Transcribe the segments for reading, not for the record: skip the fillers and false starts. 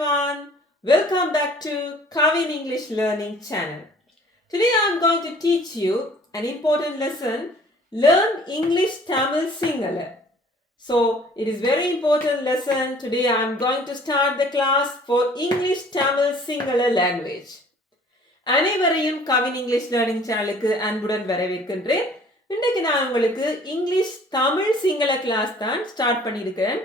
everyone, welcome back to Kavin English Learning channel. Today I am going to teach you an important lesson, Learn English Tamil Sinhala. So it is very important lesson. Today I am going to start the class for English Tamil Sinhala language. அனைவரையும் Kavin English learning சேனலுக்கு அன்புடன் வரவேற்கின்றேன். இன்றைக்கு நான் உங்களுக்கு English Tamil Sinhala class தான் start பண்ணியிருக்கேன்.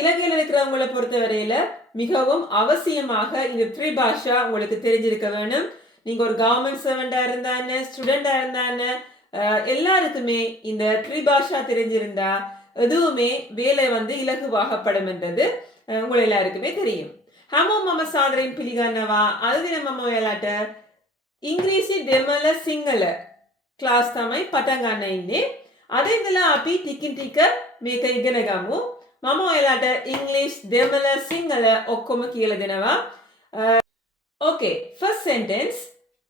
இலங்கையில் இருக்கிறவங்களை பொறுத்தவரையில மிகவும் அவசியமாக இந்த திரிபாஷா உங்களுக்கு தெரிஞ்சிருக்க வேணும். நீங்க ஒரு கவர்மெண்ட் சர்வெண்டா இருந்தானே, ஸ்டூடெண்டா இருந்தானே, எல்லாருக்குமே இந்த திரிபாஷா தெரிஞ்சிருந்தா எதுவுமே வேலை இலகுவாகப்படும் என்றது உங்களை எல்லாருக்குமே தெரியும். හැමෝම මම සාදරයෙන් පිළිගන්නවා අද දින මම ඔයාලට ඉංග්‍රීසි දෙමළ සිංහල ක්ලාස් තමයි පටන් ගන්න ඉන්නේ. අද ඉඳලා අපි ටිකින් ටික මේක ඉගෙන ගමු. මම ඔයාලට ඉංග්‍රීසි දෙමළ සිංහල ඔක්කොම කියලා දෙනවා. Okay, first sentence.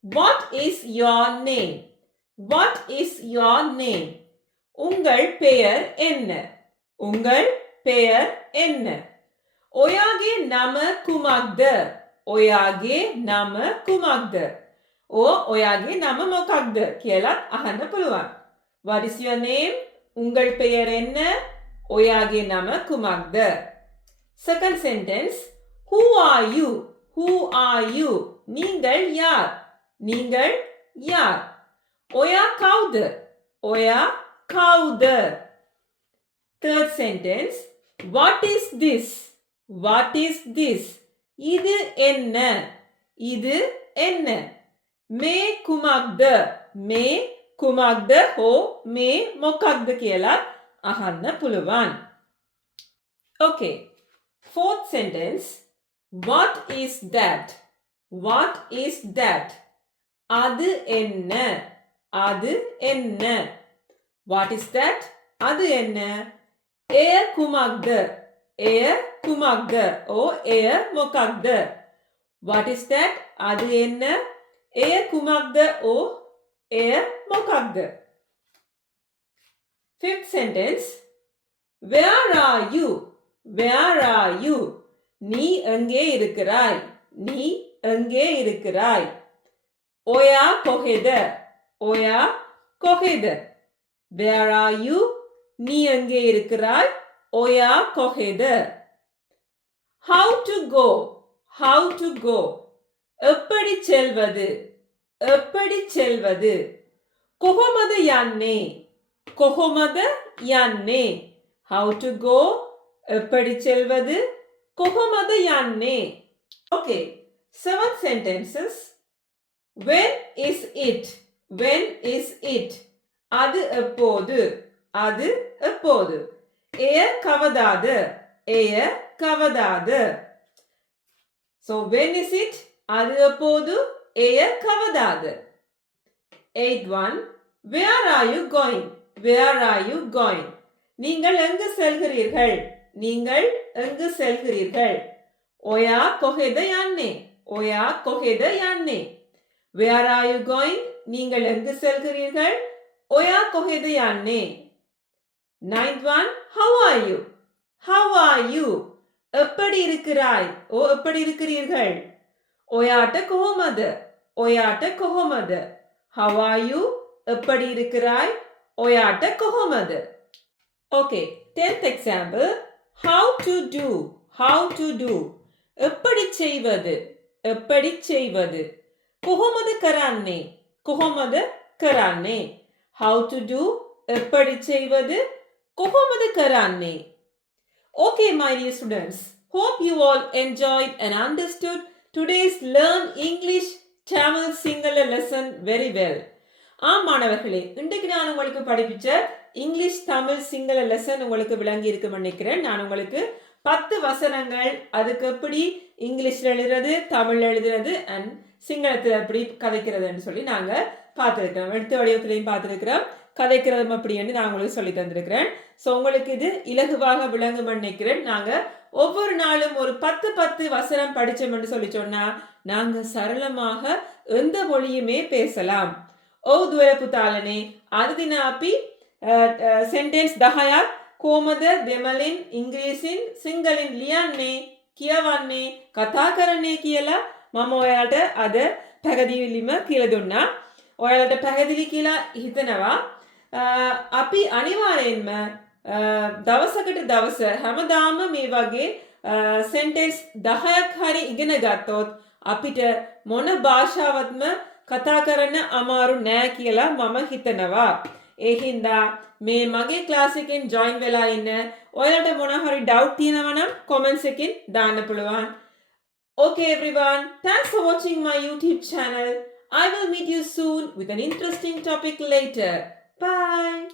What is your name? What is your name? உங்கள் பெயர் என்ன? உங்கள் பெயர் என்ன? ඔයාගේ නම කුමක්ද? ඔයාගේ නම කුමක්ද? ඔයාගේ නම මොකක්ද කියලාත් අහන්න පුළුවන්. What is your name? உங்கள் பெயர் என்ன? ඔයාගේ නම කුමක්ද? Second sentence. Who are you? Who are you? நீங்கள் யார்? நீங்கள் யார்? ඔයා කවුද? ඔයා කවුද? Third sentence. What is this? What is this? இது என்ன? இது என்ன? மே කුමක්ද? மே කුමක්ද හෝ மே මොකක්ද කියලා අහන්න පුළුවන්. Okay. Fourth sentence. What is that? What is that? அது என்ன? அது என்ன? What is that? அது என்ன? එය කුමක්ද? එය කුමක්ද? එය මොකක්ද? What is that? அது என்ன? එය කුමක්ද? එය මොකක්ද? Fifth sentence. Where are you? Where are you? நீ எங்கே இருக்கிறாய்? நீ எங்கே இருக்கிறாய்? ඔයා කොහෙද? ඔයා කොහෙද? Where are you? நீ எங்கே இருக்கிறாய்? ඔයා කොහෙද? How to go? How to go? எப்படி செல்வது? எப்படி செல்வது? කොහොමද යන්නේ? කොහොමද යන්නේ? How to go? எப்படி செல்வது? කොහොමද යන්නේ? Okay. 7 sentences. When is it? When is it? அது எப்போது? அது எப்போது? එය කවදාද? එය කවදාද? So when is it? அது எப்போது? එය කවදාද? 8th one. Where are you going? Where are you going? நீங்கள் எங்கு செல்கிறீர்கள்? நீங்கள் எங்கு செல்கிறீர்கள்? ඔයා කොහෙද යන්නේ? ඔයා කොහෙද යන්නේ? Where are you going? நீங்கள் எங்கு செல்கிறீர்கள்? ඔයා කොහෙද යන්නේ? 9th one. How are you? How are you? எப்படி இருக்கிறாய்? எப்படி இருக்கிறீர்கள்? ඔයාට කොහොමද? ඔයාට කොහොමද? How are you? எப்படி இருக்கிறாய்? ඔයාට කොහොමද? Okay, 10th example. How to do? How to do? எப்படி செய்வது? எப்படி செய்வது? කොහොමද කරන්නේ? කොහොමද කරන්නේ? How to do? எப்படி செய்வது? කොහොමද කරන්නේ? Okay, my dear students. Hope you all enjoyed and understood today's Learn English Tamil Sinhala lesson very well. மாணவர்களே, இன்றைக்கு நான் உங்களுக்கு படிப்பிச்ச இங்கிலீஷ் தமிழ் சிங்கள லெசன் உங்களுக்கு விளங்கி இருக்குன்னு நினைக்கிறேன். நான் உங்களுக்கு 10 வசனங்கள், அதுக்கு எப்படி இங்கிலீஷ்ல எழுதுறது, தமிழ்ல எழுதுறது அண்ட் சிங்களத்தில் எப்படி கதைக்கிறதுன்னு சொல்லி நாங்கள் பார்த்துருக்கிறோம். எழுத்து வடிவத்திலையும் பார்த்துருக்கிறோம், கதைக்கிறதும் அப்படின்னு நான் உங்களுக்கு சொல்லி தந்திருக்கிறேன். ஸோ உங்களுக்கு இது இலகுவாக விளங்கும் நினைக்கிறேன். நாங்கள் ஒவ்வொரு நாளும் ஒரு 10 வசனம் படித்தோம்னு சொல்லி சொன்னால் நாங்கள் சரளமாக எந்த மொழியுமே பேசலாம். දුවල පුතාලනේ අද දින අපි සෙන්ටෙන්ස් 10ක් කොහොමද දෙමළෙන් ඉංග්‍රීසියෙන් සිංහලෙන් ලියන්නේ කියවන්නේ කතා කරන්නේ කියලා මම ඔයාලට අද පැහැදිලිවම කියලා දුන්නා. ඔයාලට පැහැදිලි කියලා හිතනවා. අපි අනිවාර්යෙන්ම දවසකට දවස හැමදාම මේ වගේ සෙන්ටෙන්ස් 10ක් හරි ඉගෙන ගත්තොත් අපිට මොන භාෂාවක්ම කතා කරන්න අමාරු නෑ කියලා මම හිතනවා. ඒ හින්දා මේ මගේ ක්ලාස් එකෙන් ජොයින් වෙලා ඉන්න ඔයාලට මොන හරි ඩවුට් තියෙනවා නම් කමෙන්ට්ස් එකෙන් දාන්න පුළුවන්. Okay everyone, thanks for watching my YouTube channel. I will meet you soon with an interesting topic later. Bye.